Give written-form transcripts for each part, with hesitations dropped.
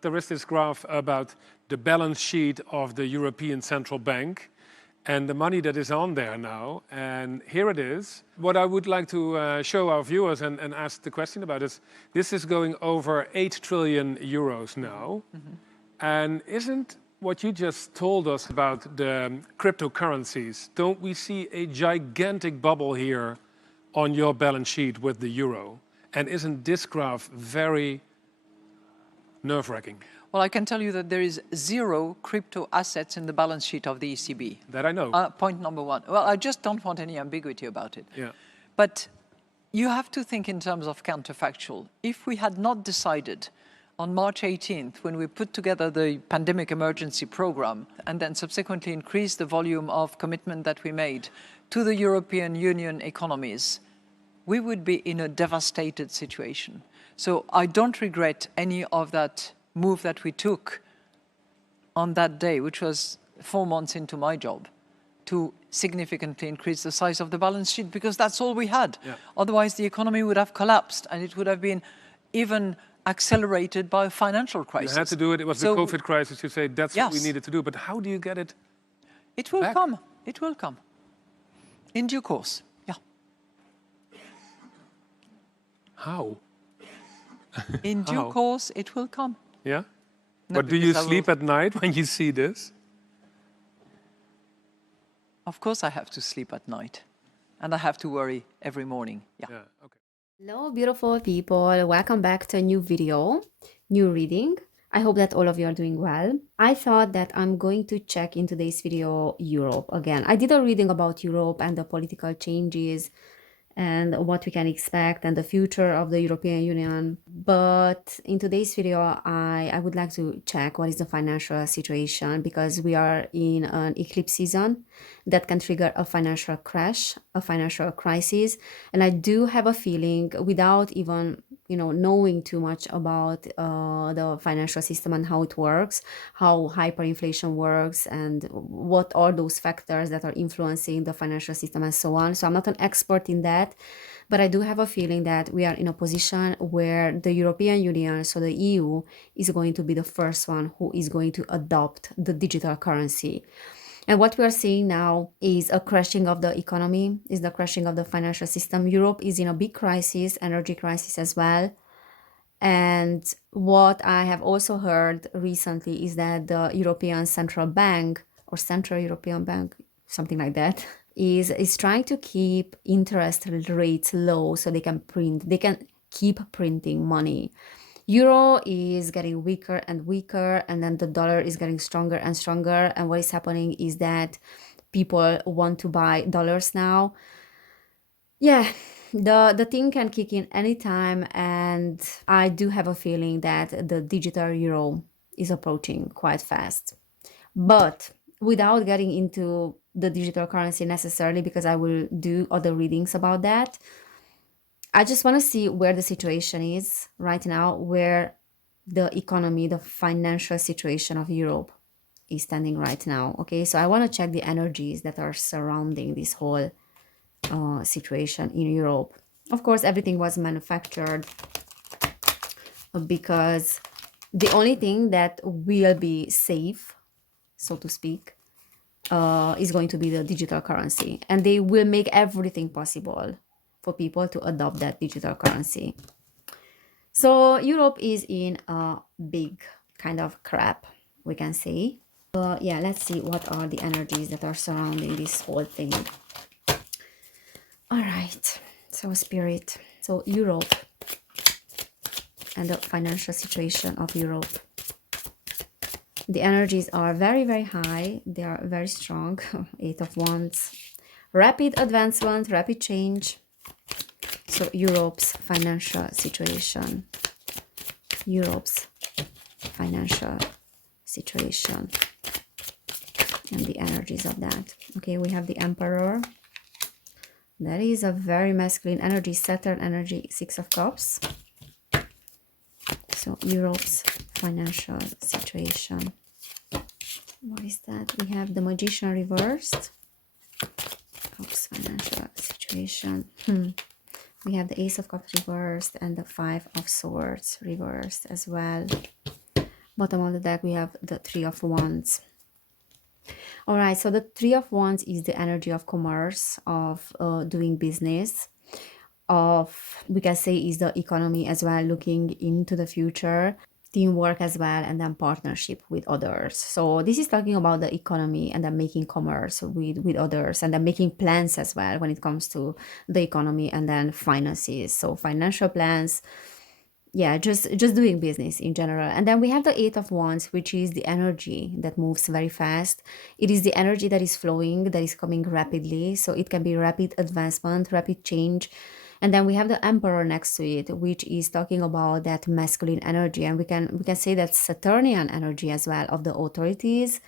there is this graph about the balance sheet of the European Central Bank and the money that is on there now. And here it is. What I would like to show our viewers and ask the question about is, this is going over 8 trillion euros now. And isn't what you just told us about the cryptocurrencies, don't we see a gigantic bubble here on your balance sheet with the euro? And isn't this graph very nerve-wracking? Well, I can tell you that there is 0 crypto assets in the balance sheet of the ECB. That I know. Point number one. Well, I just don't want any ambiguity about it. Yeah. But you have to think in terms of counterfactual. If we had not decided on March 18th, when we put together the pandemic emergency program and then subsequently increased the volume of commitment that we made to the European Union economies, we would be in a devastated situation. So I don't regret any of that move that we took on that day, which was 4 months into my job, to significantly increase the size of the balance sheet, because that's all we had. Yeah. Otherwise, the economy would have collapsed, and it would have been even accelerated by a financial crisis. You had to do it. It was the COVID crisis. You say that's what we needed to do. But how do you get it? It will back? come. It will come. In due course. Yeah. How? In due course, it will come. Yeah? No, But do you because sleep at night when you see this? Of course I have to sleep at night. And I have to worry every morning. Yeah. Okay. Hello, beautiful people. Welcome back to a new video, new reading. I hope that all of you are doing well. I thought that I'm going to check in today's video Europe again. I did a reading about Europe and the political changes and what we can expect and the future of the European Union. But in today's video, I would like to check what is the financial situation, because we are in an eclipse season that can trigger a financial crash, a financial crisis. And I do have a feeling, without even knowing too much about the financial system and how it works, how hyperinflation works, and what are those factors that are influencing the financial system and so on. So I'm not an expert in that, but I do have a feeling that we are in a position where the European Union, so the EU, is going to be the first one who is going to adopt the digital currency. And what we are seeing now is a crashing of the economy, is the crashing of the financial system. Europe is in a big crisis, energy crisis as well. And what I have also heard recently is that the European Central Bank, or Central European Bank, something like that, is trying to keep interest rates low so they can keep printing money. Euro is getting weaker and weaker, and then the dollar is getting stronger and stronger. And what is happening is that people want to buy dollars now. Yeah, the thing can kick in anytime, and I do have a feeling that the digital euro is approaching quite fast. But without getting into the digital currency necessarily, because I will do other readings about that, I just want to see where the situation is right now, where the economy, the financial situation of Europe is standing right now. Okay, so I want to check the energies that are surrounding this whole situation in Europe. Of course, everything was manufactured, because the only thing that will be safe, so to speak, is going to be the digital currency. And they will make everything possible for people to adopt that digital currency. So Europe is in a big kind of crap, we can say. Yeah, let's see what are the energies that are surrounding this whole thing. All right, so Spirit. So Europe and the financial situation of Europe. The energies are very, very high. They are very strong. 8 of Wands. Rapid advancement, rapid change. So Europe's financial situation. Europe's financial situation. And the energies of that. Okay, we have the Emperor. That is a very masculine energy. Saturn energy, 6 of Cups. So Europe's financial situation. What is that? We have the Magician reversed. Cups financial situation. We have the Ace of Cups reversed and the 5 of Swords reversed as well. Bottom of the deck, we have the Three of Wands. All right, so the Three of Wands is the energy of commerce, of doing business, of, we can say, is the economy as well, looking into the future, teamwork as well, and then partnership with others. So this is talking about the economy and then making commerce with others, and then making plans as well when it comes to the economy and then finances. So financial plans, yeah, just doing business in general. And then we have the Eight of Wands, which is the energy that moves very fast. It is the energy that is flowing, that is coming rapidly, so it can be rapid advancement, rapid change. And then we have the Emperor next to it, which is talking about that masculine energy, and we can say that Saturnian energy as well, of the authorities,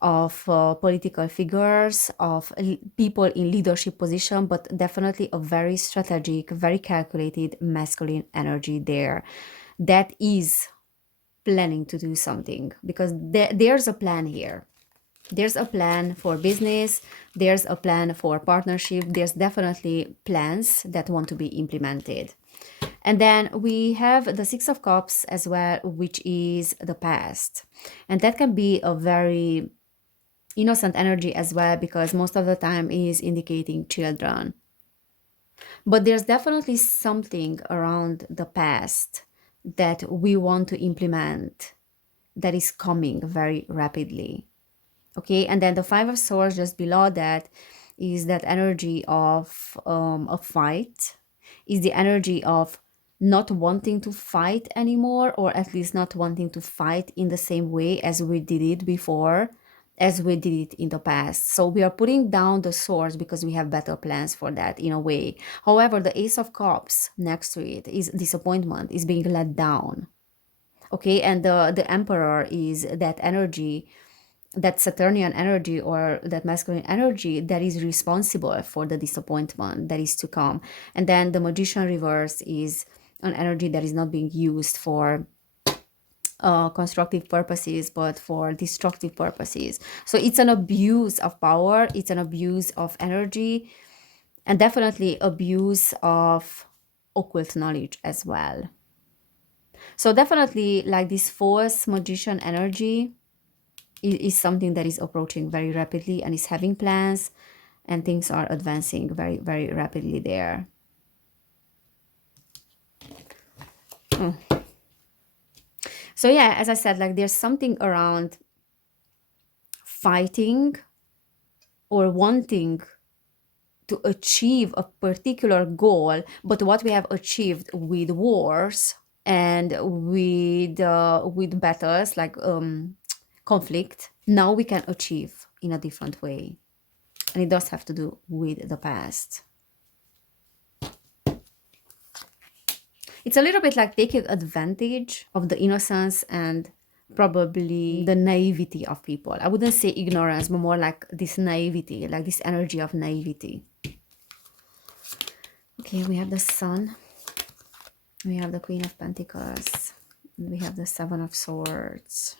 of political figures, of people in leadership position, but definitely a very strategic, very calculated masculine energy there that is planning to do something, because there's a plan here. There's a plan for business, there's a plan for partnership, there's definitely plans that want to be implemented. And then we have the Six of Cups as well, which is the past. And that can be a very innocent energy as well, because most of the time is indicating children. But there's definitely something around the past that we want to implement that is coming very rapidly. Okay, and then the Five of Swords just below that is that energy of a fight, is the energy of not wanting to fight anymore, or at least not wanting to fight in the same way as we did it before, as we did it in the past. So we are putting down the swords because we have better plans for that in a way. However, the Ace of Cups next to it is disappointment, is being let down. Okay, and the Emperor is that energy, that Saturnian energy, or that masculine energy that is responsible for the disappointment that is to come. And then the Magician reverse is an energy that is not being used for constructive purposes, but for destructive purposes. So it's an abuse of power, it's an abuse of energy, and definitely abuse of occult knowledge as well. So definitely, like, this false magician energy is something that is approaching very rapidly and is having plans, and things are advancing very, very rapidly there. So yeah, as I said, like, there's something around fighting or wanting to achieve a particular goal, but what we have achieved with wars and with battles, like conflict, now we can achieve in a different way, and it does have to do with the past. It's a little bit like taking advantage of the innocence and probably the naivety of people. I wouldn't say ignorance, but more like this naivety, like this energy of naivety. Okay, we have the Sun, we have the Queen of Pentacles, we have the Seven of Swords.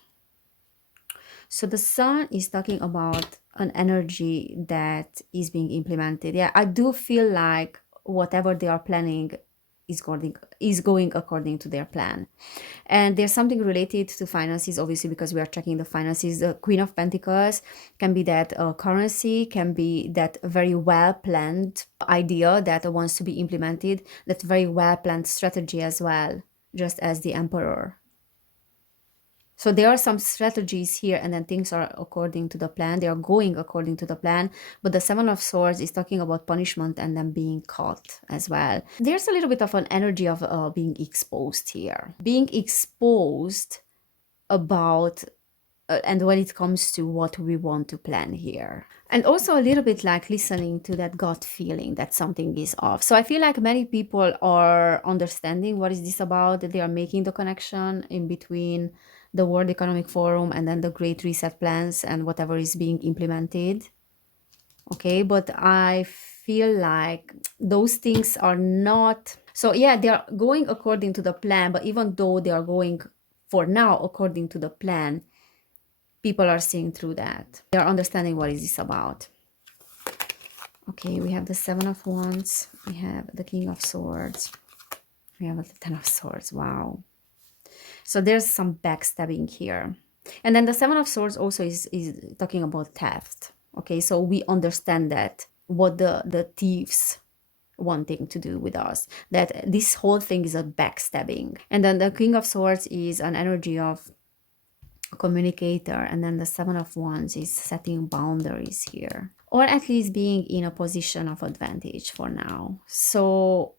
So the Sun is talking about an energy that is being implemented. Yeah, I do feel like whatever they are planning is going according to their plan. And there's something related to finances, obviously, because we are checking the finances. The Queen of Pentacles can be that currency, can be that very well planned idea that wants to be implemented, that very well planned strategy as well, just as the Emperor. So there are some strategies here, and then things are according to the plan. They are going according to the plan. But the Seven of Swords is talking about punishment and then being caught as well. There's a little bit of an energy of being exposed here. Being exposed about and when it comes to what we want to plan here. And also a little bit like listening to that gut feeling that something is off. So I feel like many people are understanding what is this about, that they are making the connection in between the World Economic Forum and then the Great Reset plans and whatever is being implemented. Okay, but I feel like those things are not... So yeah, they are going according to the plan, but even though they are going for now according to the plan, people are seeing through that. They are understanding what is this about. Okay, we have the Seven of Wands, we have the King of Swords, we have the Ten of Swords. Wow. So there's some backstabbing here. And then the Seven of Swords also is talking about theft. Okay, so we understand that what the thieves wanting to do with us, that this whole thing is a backstabbing. And then the King of Swords is an energy of communicator, and then the Seven of Wands is setting boundaries here, or at least being in a position of advantage for now. So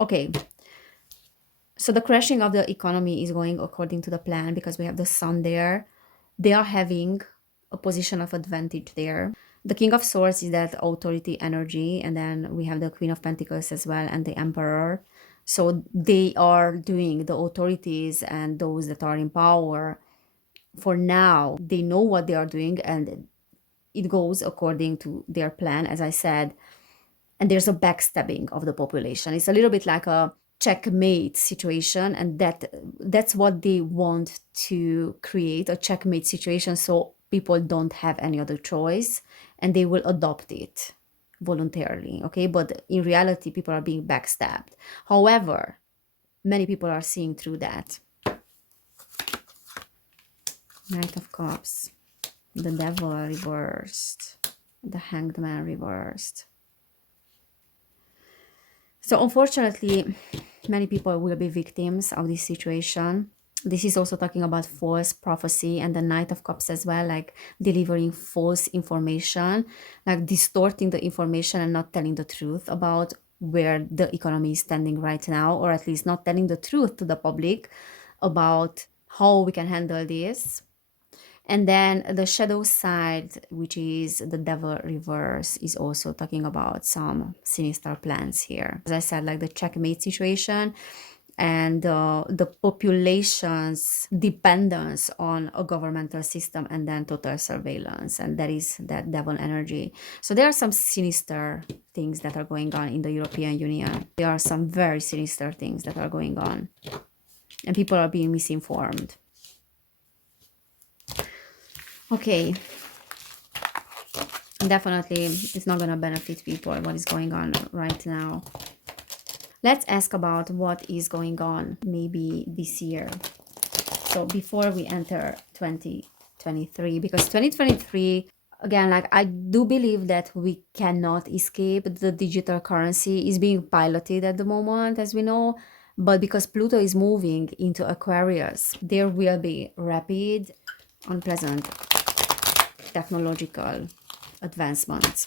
okay, so the crashing of the economy is going according to the plan because we have the sun there. They are having a position of advantage there. The King of Swords is that authority energy, and then we have the Queen of Pentacles as well and the Emperor. So they are doing the authorities and those that are in power. For now, they know what they are doing and it goes according to their plan, as I said. And there's a backstabbing of the population. It's a little bit like a checkmate situation, and that's what they want to create, a checkmate situation, so people don't have any other choice and they will adopt it voluntarily. Okay, but in reality people are being backstabbed. However, many people are seeing through that. Knight of Cups, the Devil reversed, the Hanged Man reversed. So unfortunately, many people will be victims of this situation. This is also talking about false prophecy and the Knight of Cups as well, like delivering false information, like distorting the information and not telling the truth about where the economy is standing right now, or at least not telling the truth to the public about how we can handle this. And then the shadow side, which is the Devil reverse, is also talking about some sinister plans here. As I said, like the checkmate situation and the population's dependence on a governmental system and then total surveillance. And that is that devil energy. So there are some sinister things that are going on in the European Union. There are some very sinister things that are going on. And people are being misinformed. Okay, definitely it's not going to benefit people what is going on right now. Let's ask about what is going on maybe this year. So before we enter 2023, because 2023, again, like I do believe that we cannot escape. The digital currency is being piloted at the moment, as we know. But because Pluto is moving into Aquarius, there will be rapid, unpleasant technological advancements.